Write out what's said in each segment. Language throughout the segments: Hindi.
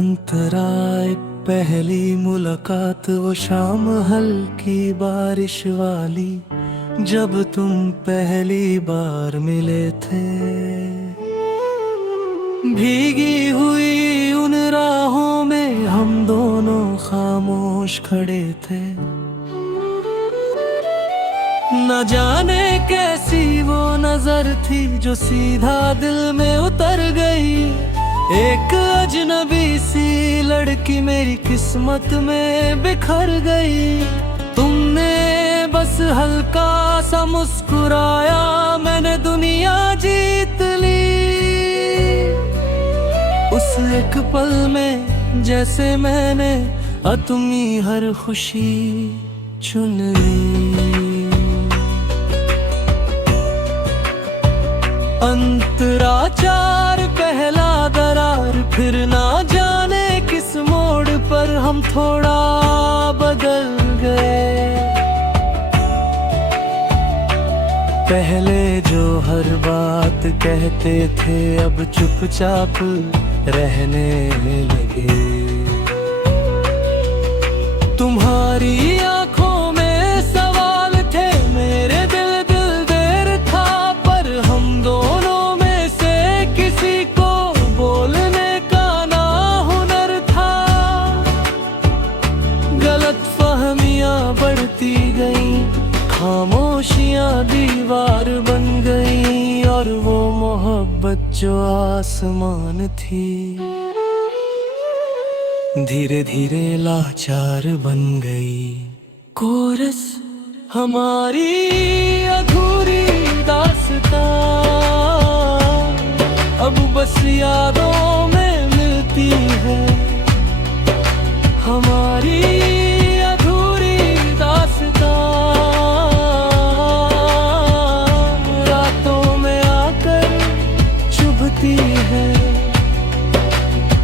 अंतराय पहली मुलाकात वो शाम हल्की बारिश वाली, जब तुम पहली बार मिले थे। भीगी हुई उन राहों में हम दोनों खामोश खड़े थे। न जाने कैसी वो नजर थी जो सीधा दिल में उतर गई। एक अजनबी सी लड़की मेरी किस्मत में बिखर गई। तुमने बस हल्का सा मुस्कुराया, मैंने दुनिया जीत ली। उस एक पल में जैसे मैंने अपनी हर खुशी चुन ली। अंतराचार पहला दरार, फिर ना जाने किस मोड़ पर हम थोड़ा बदल गए। पहले जो हर बात कहते थे अब चुपचाप रहने लगे। तुम्हारी आंखों में सवाल थे, मेरे दिल देर था, पर हम दोनों में से किसी को बोलने का ना हुनर था। गलतफहमियां बढ़ती गईं, खामोशियां दीवार बन गई, और वो मोहब्बत जो आसमान थी धीरे धीरे लाचार बन गई। कोरस हमारी अधूरी दास्तां अब बस यादों में मिलती है। हमारी अधूरी दास्तां रातों में आकर चुभती है।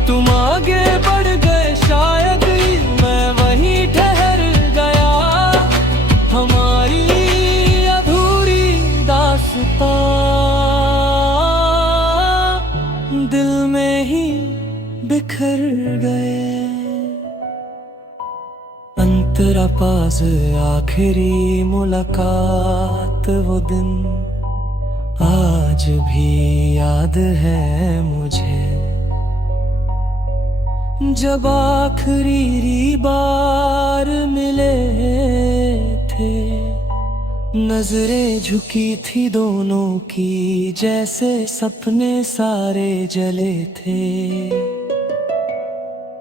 तुम आगे बढ़ गए शायद, मैं वहीं ठहर गया। हमारी अधूरी दास्तां दिल में ही बिखर गए। अंतरा पास आखिरी मुलाकात वो दिन आज भी याद है मुझे। जब आखिरी बार मिले थे, नजरें झुकी थी दोनों की, जैसे सपने सारे जले थे।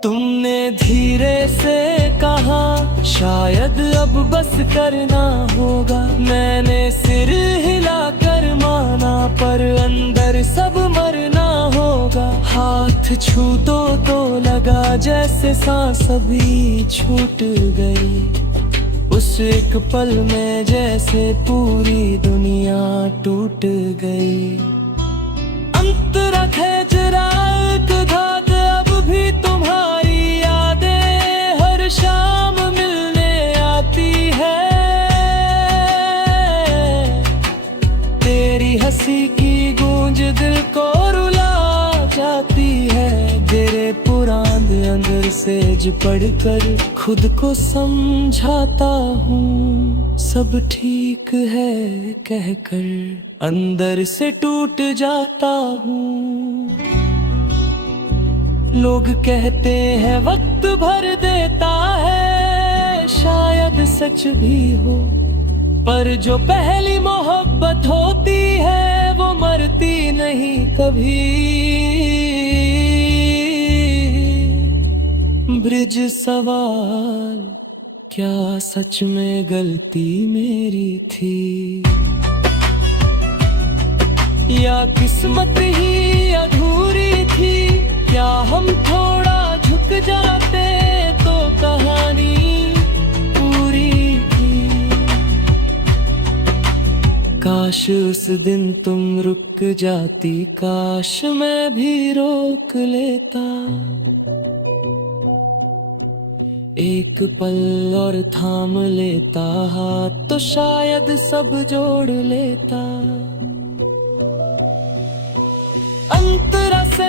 तुमने धीरे से कहा शायद अब बस करना होगा। मैंने सिर हिलाकर माना, पर अंदर सब मरना होगा। हाथ छू तो लगा जैसे सांस अभी छूट गई। उस एक पल में जैसे पूरी दुनिया टूट गई। अंतरा खींच रहा एक धाग, अब भी तुम्हारी यादें हर शाम मिलने आती है। तेरी हंसी की गूंज दिल को रुला जाती है। तेरे पुराने अंदर सेज पढ़कर खुद को समझाता हूँ, सब ठीक है कहकर अंदर से टूट जाता हूँ। लोग कहते हैं वक्त भर देता है, शायद सच भी हो, पर जो पहली मोहब्बत होती है वो मरती नहीं कभी। ब्रिज सवाल, क्या सच में गलती मेरी थी, या किस्मत ही अधूरी थी? क्या हम थोड़ा झुक जाते तो कहानी पूरी थी? काश उस दिन तुम रुक जाती, काश मैं भी रोक लेता। एक पल और थाम लेता हाथ, तो शायद सब जोड़ लेता। अंतरा से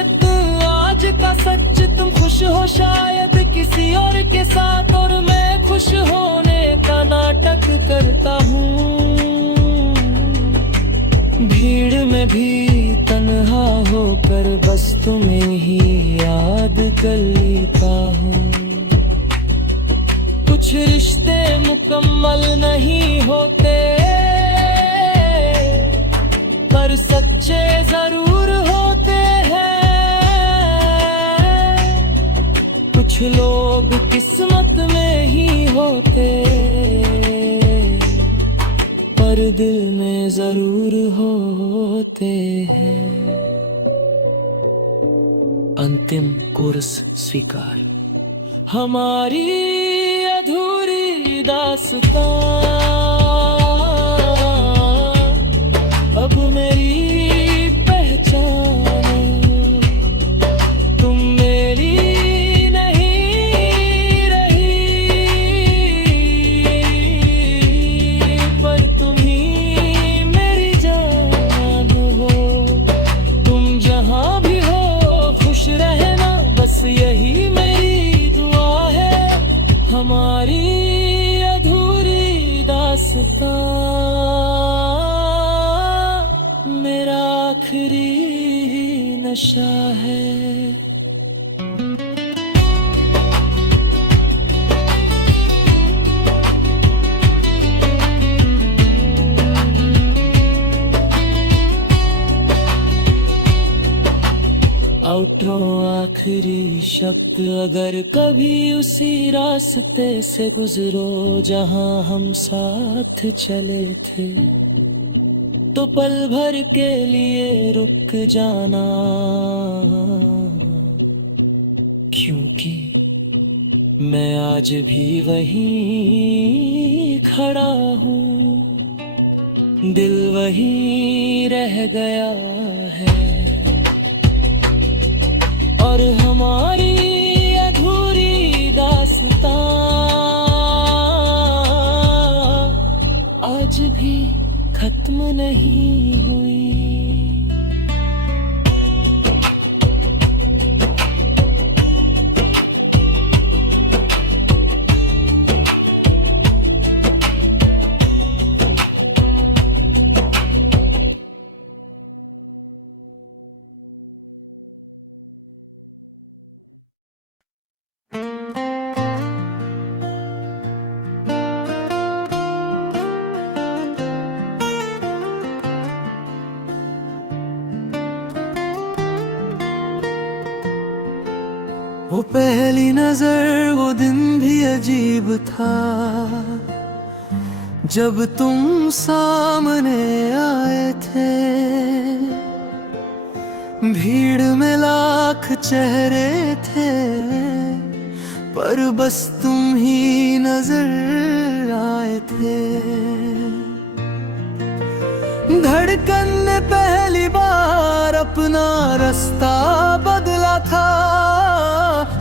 आज का सच, तुम खुश हो शायद किसी और के साथ, और मैं खुश होने का नाटक करता हूँ। भीड़ में भी तन्हा होकर बस तुम्हें ही याद कर लेता हूँ। कुछ रिश्ते मुकम्मल नहीं होते, पर सच्चे जरूर होते हैं। कुछ लोग किस्मत में ही होते, पर दिल में जरूर होते हैं। अंतिम कोरस स्वीकार। हमारी अधूरी दास्तां अब मेरी पहचान, तुम मेरी नहीं रही, पर तुम ही मेरी जान हो। तुम जहाँ भी हो खुश रहना, बस यही मेरी दुआ है। हमारी अधूरी दास्तां मेरा आखिरी नशा है। आउटरो आखिरी शब्द, अगर कभी उसी रास्ते से गुजरो जहां हम साथ चले थे, तो पल भर के लिए रुक जाना, क्योंकि मैं आज भी वहीं खड़ा हूँ, दिल वहीं रह गया है। और हमारी अधूरी दास्तां आज भी खत्म नहीं हुई। वो पहली नजर, वो दिन भी अजीब था, जब तुम सामने आए थे। भीड़ में लाख चेहरे थे, पर बस तुम ही नजर आए थे। धड़कन ने पहली बार अपना रास्ता बदला था,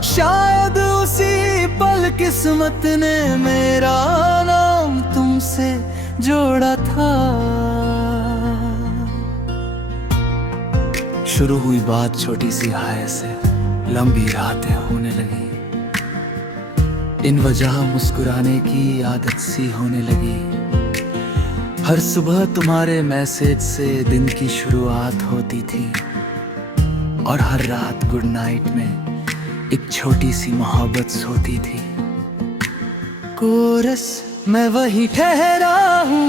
शायद उसी पल किस्मत ने मेरा नाम तुमसे जोड़ा था। शुरू हुई बात छोटी सी हाय से, लंबी रातें होने लगी, इन वजह मुस्कुराने की आदत सी होने लगी। हर सुबह तुम्हारे मैसेज से दिन की शुरुआत होती थी, और हर रात गुड नाइट में एक छोटी सी मोहब्बत सोती थी। कोरस मैं वही ठहरा हूँ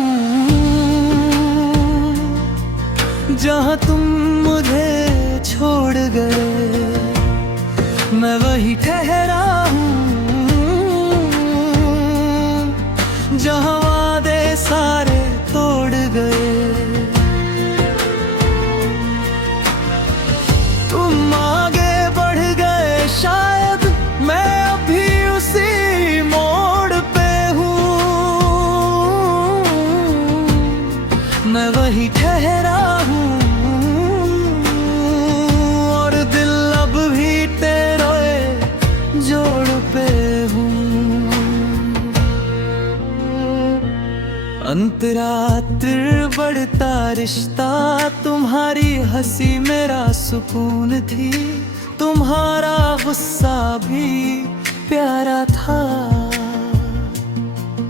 जहाँ तुम मुझे छोड़ गए, मैं वही ठहरा हूँ जहाँ वादे सारे तोड़ गए। तुम आगे बढ़ गए शायद, मैं अभी उसी मोड़ पे हूँ, मैं वही ठहरा हूँ, और दिल अब भी तेरे जोड़ पे हूँ। अंतरात्र बढ़ता रिश्ता, तुम्हारी हंसी मेरा सुकून थी, तुम्हारा गुस्सा भी प्यारा था।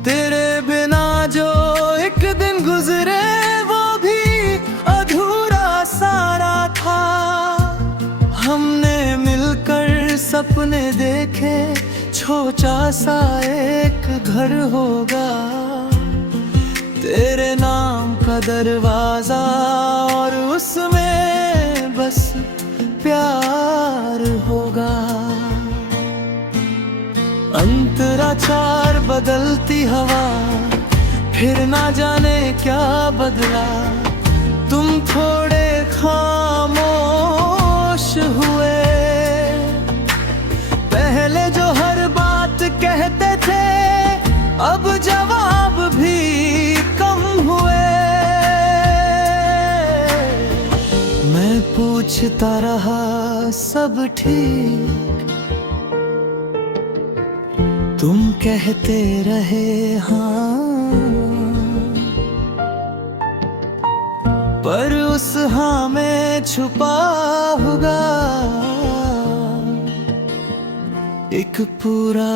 तेरे बिना जो एक दिन गुजरे वो भी अधूरा सारा था। हमने मिलकर सपने देखे, छोटा सा एक घर होगा, तेरे नाम का दरवाजा और उसमें बस प्यार होगा। अंतराचार बदलती हवा, फिर ना जाने क्या बदला। तुम थोड़े खामोश हुए, पहले जो हर बात कहते थे अब जवाब भी कम हुए। मैं पूछता रहा सब ठीक, तुम कहते रहे हाँ, पर उस हाँ में छुपा होगा एक पूरा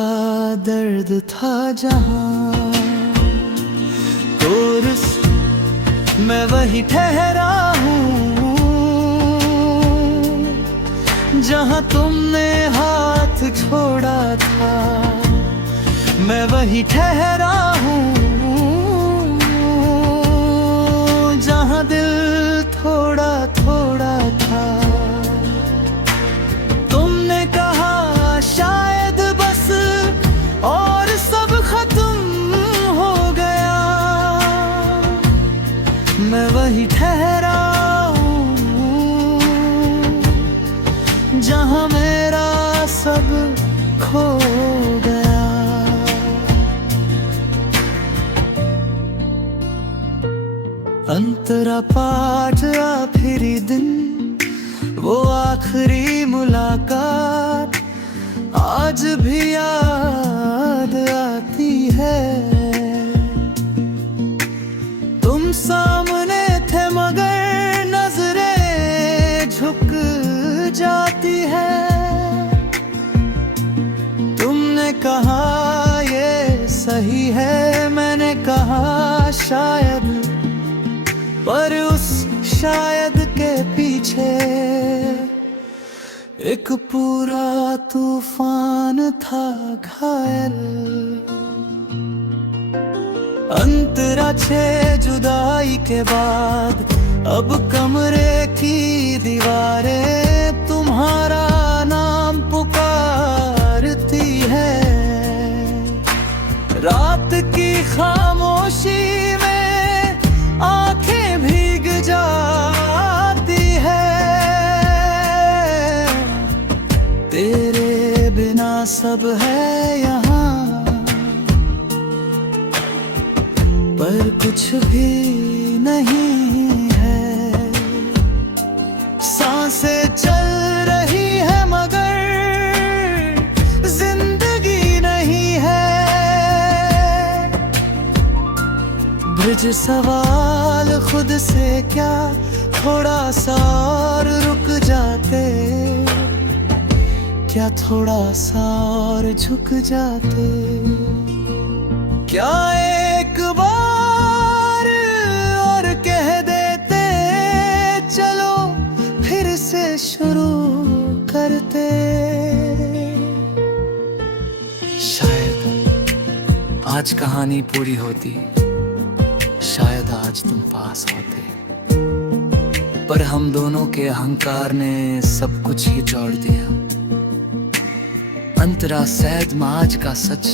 दर्द था। जहाँ कोरस मैं वही ठहरा हूँ, जहाँ तुमने हाथ छोड़ा था। मैं वही ठहरा हूँ, जहाँ दिल थोड़ा थोड़ा था। तुमने कहा शायद बस और सब खत्म हो गया। मैं वही ठहरा हूँ, जहाँ मेरा सब खो गया। अंतरा पाठ आखिरी दिन, वो आखिरी मुलाकात आज भी याद आती है। तुम सामने थे मगर नजरें झुक जाती है। तुमने कहा ये सही है, मैंने कहा शायद, पर उस शायद के पीछे एक पूरा तूफान था घायल। अंतरा छे जुदाई के बाद अब कमरे की दीवारें तुम्हारा नाम पुकारती है। रात की खामोशी में आंखें भीग जाती है। तेरे बिना सब है यहाँ, पर कुछ भी नहीं है। सांसें चल रही है मगर जिंदगी नहीं है। ब्रिज सवाल खुद से क्या, थोड़ा सा और रुक जाते, क्या थोड़ा सा और झुक जाते। क्या एक बार और कह देते, चलो फिर से शुरू करते। शायद आज कहानी पूरी होती, शायद आज तुम पास होते, पर हम दोनों के अहंकार ने सब कुछ ही जोड़ दिया। अंतरा सैद आज का सच,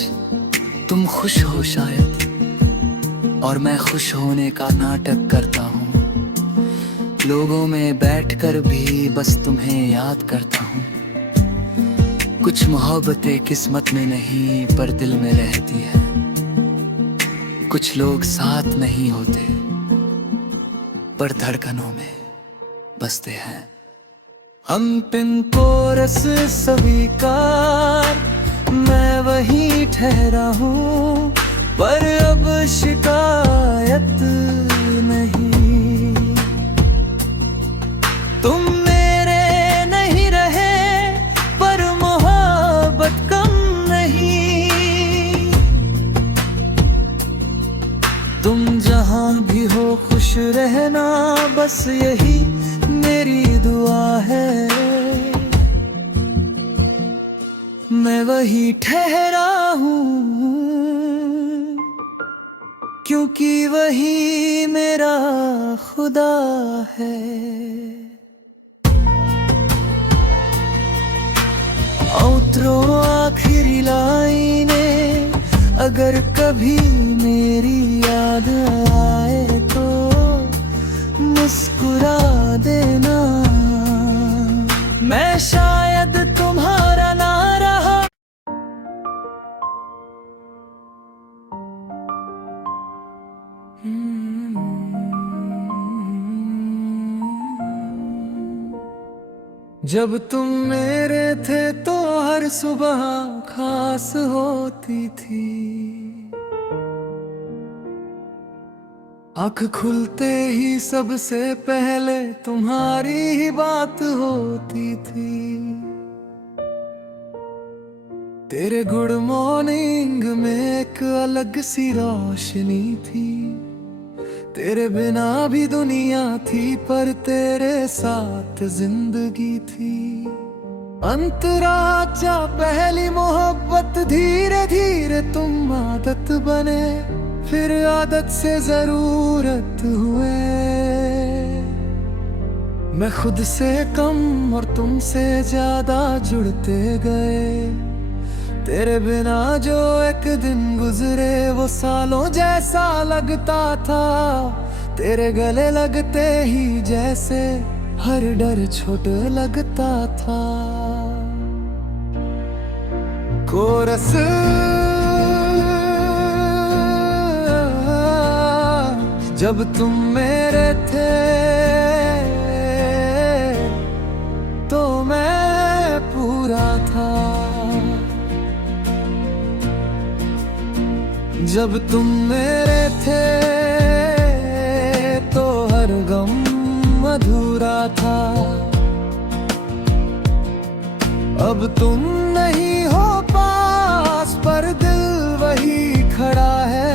तुम खुश हो शायद, और मैं खुश होने का नाटक करता हूँ। लोगों में बैठकर भी बस तुम्हें याद करता हूँ। कुछ मोहब्बतें किस्मत में नहीं पर दिल में रहती है। कुछ लोग साथ नहीं होते पर धड़कनों में बसते हैं। अंतिम कोरस स्वीकार, मैं वही ठहरा हूँ, पर अब शिकायत नहीं। तुम मेरे नहीं रहे खुश रहना बस यही मेरी दुआ है। मैं वही ठहरा हूँ क्योंकि वही मेरा खुदा है। आउटरो आखिरी लाइनें, अगर कभी मेरी याद आए तो मुस्कुरा देना। मैं शायद तुम्हारा ना रहा। जब तुम मेरे थे तो हर सुबह खास होती थी। आँख खुलते ही सबसे पहले तुम्हारी ही बात होती थी। तेरे गुड मॉर्निंग में एक अलग सी रोशनी थी। तेरे बिना भी दुनिया थी पर तेरे साथ जिंदगी थी। अंतरा चा पहली मोहब्बत, धीरे धीरे तुम आदत बने, फिर आदत से जरूरत हुए। मैं खुद से कम और तुमसे ज्यादा जुड़ते गए। तेरे बिना जो एक दिन गुजरे वो सालों जैसा लगता था। तेरे गले लगते ही जैसे हर डर छोटा लगता था। कोरस जब तुम मेरे थे तो मैं पूरा था। जब तुम मेरे थे तो हर गम अधूरा था। अब तुम नहीं हो पास पर दिल वही खड़ा है।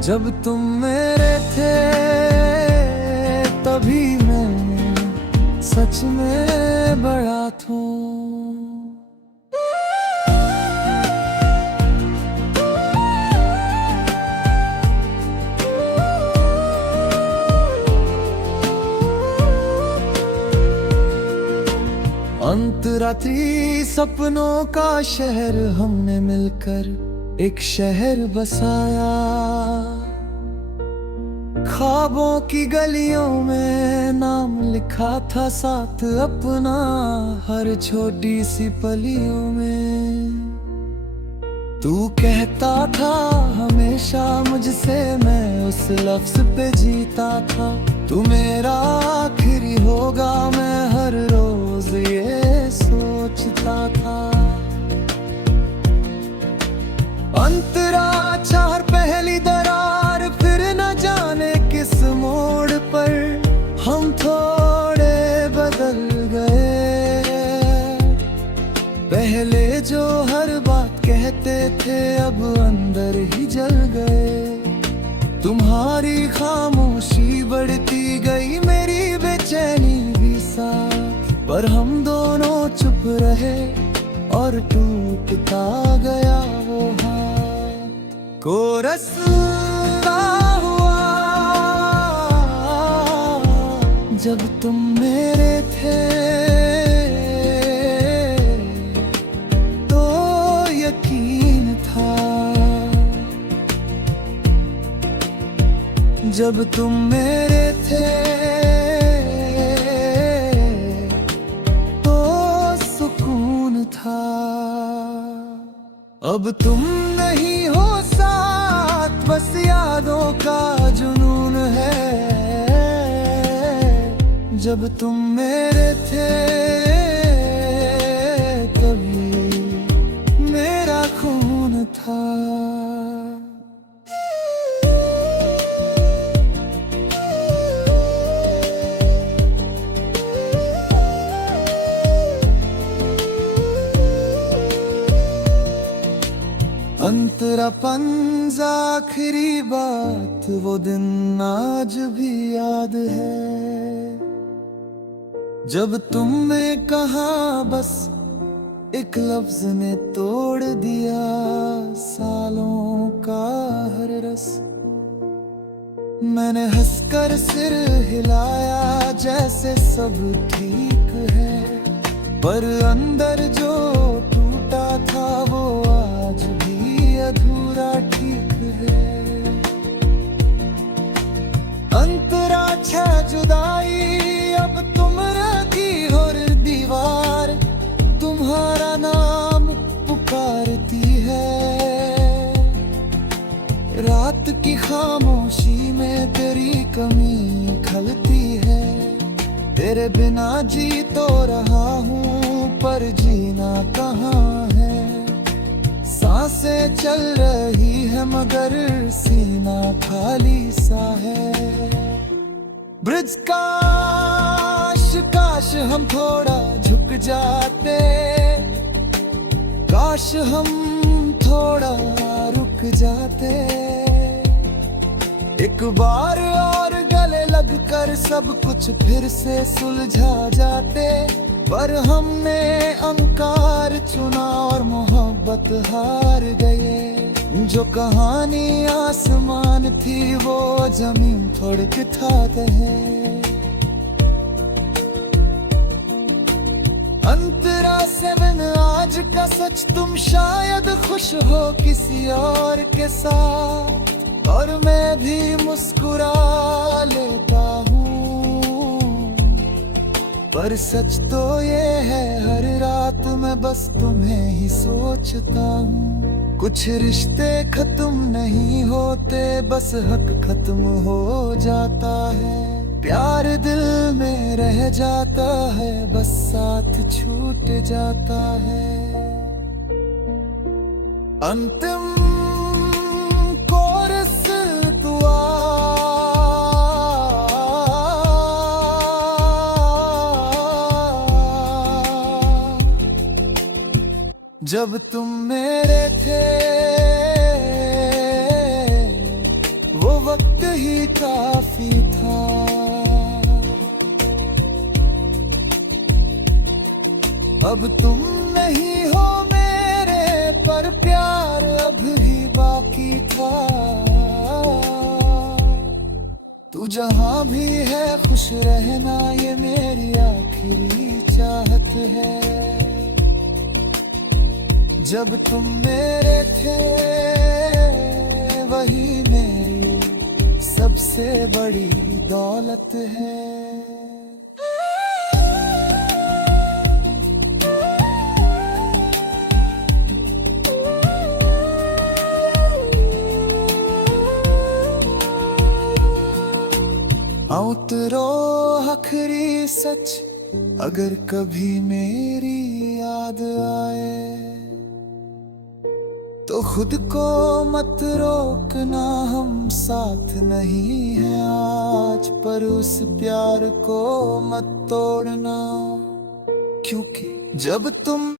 जब तुम मेरे थे तभी मैं सच में बड़ा था। अंतरात्रि सपनों का शहर हमने मिलकर एक शहर बसाया। ख्वाबों की गलियों में नाम लिखा था साथ अपना, हर छोटी सी पलियों में। तू कहता था हमेशा मुझसे, मैं उस लफ्ज पे जीता था। तू मेरा आखिरी होगा, मैं हर रोज ये सोचता था। अंतरा चार पहली दरार, फिर न जाने किस मोड़ पर हम थोड़े बदल गए। पहले जो हर बात कहते थे अब अंदर ही जल गए। तुम्हारी खामोशी बढ़ती गई, मेरी बेचैनी भी साथ, पर हम दोनों चुप रहे और टूटता गया वो हाथ। कोरस हुआ जब तुम मेरे थे तो यकीन था। जब तुम मेरे थे तो सुकून था। अब तुम नहीं हो साथ, बस यादों का जुनून है। जब तुम मेरे थे तभी मेरा खून था। अंतरा पंजा आखिरी बात वो दिन आज भी याद है, जब तुमने कहा बस एक लफ्ज ने तोड़ दिया सालों का हर रस। मैंने हंसकर सिर हिलाया जैसे सब ठीक है, पर अंदर जो टूटा था वो आज भी अधूरा ठीक है। अंतरा छह जुदाई अब तुम रहती और दीवार तुम्हारा नाम पुकारती है। रात की खामोशी में तेरी कमी खलती है, तेरे बिना जी तो रहा हूँ पर जीना कहाँ है। सांसें चल रही है मगर सीना खाली सा है। ब्रिज काश काश हम थोड़ा झुक जाते, काश हम थोड़ा रुक जाते, एक बार और गले लगकर सब कुछ फिर से सुलझा जाते। पर हमने अहंकार चुना और मोहब्बत हार गए। जो कहानी आसमान थी वो जमीन थोड़ के ठाते हैं। अंतरा 7 आज का सच तुम शायद खुश हो किसी और के साथ, और मैं भी मुस्कुरा लेता हूँ, पर सच तो ये है हर रात मैं बस तुम्हें ही सोचता हूँ। कुछ रिश्ते खत्म नहीं होते, बस हक खत्म हो जाता है। प्यार दिल में रह जाता है, बस साथ छूट जाता है। अंतिम कोरस दुआ जब तुम मेरे थे वो वक्त ही काफी था। अब तुम नहीं हो मेरे पर प्यार अब ही बाकी था। तू जहां भी है खुश रहना ये मेरी आखिरी चाहत है। जब तुम मेरे थे वही मेरी सबसे बड़ी दौलत है। उतरो आखिरी सच अगर कभी मेरी याद आए, तो खुद को मत रोकना हम साथ नहीं हैं आज, पर उस प्यार को मत तोड़ना, क्योंकि जब तुम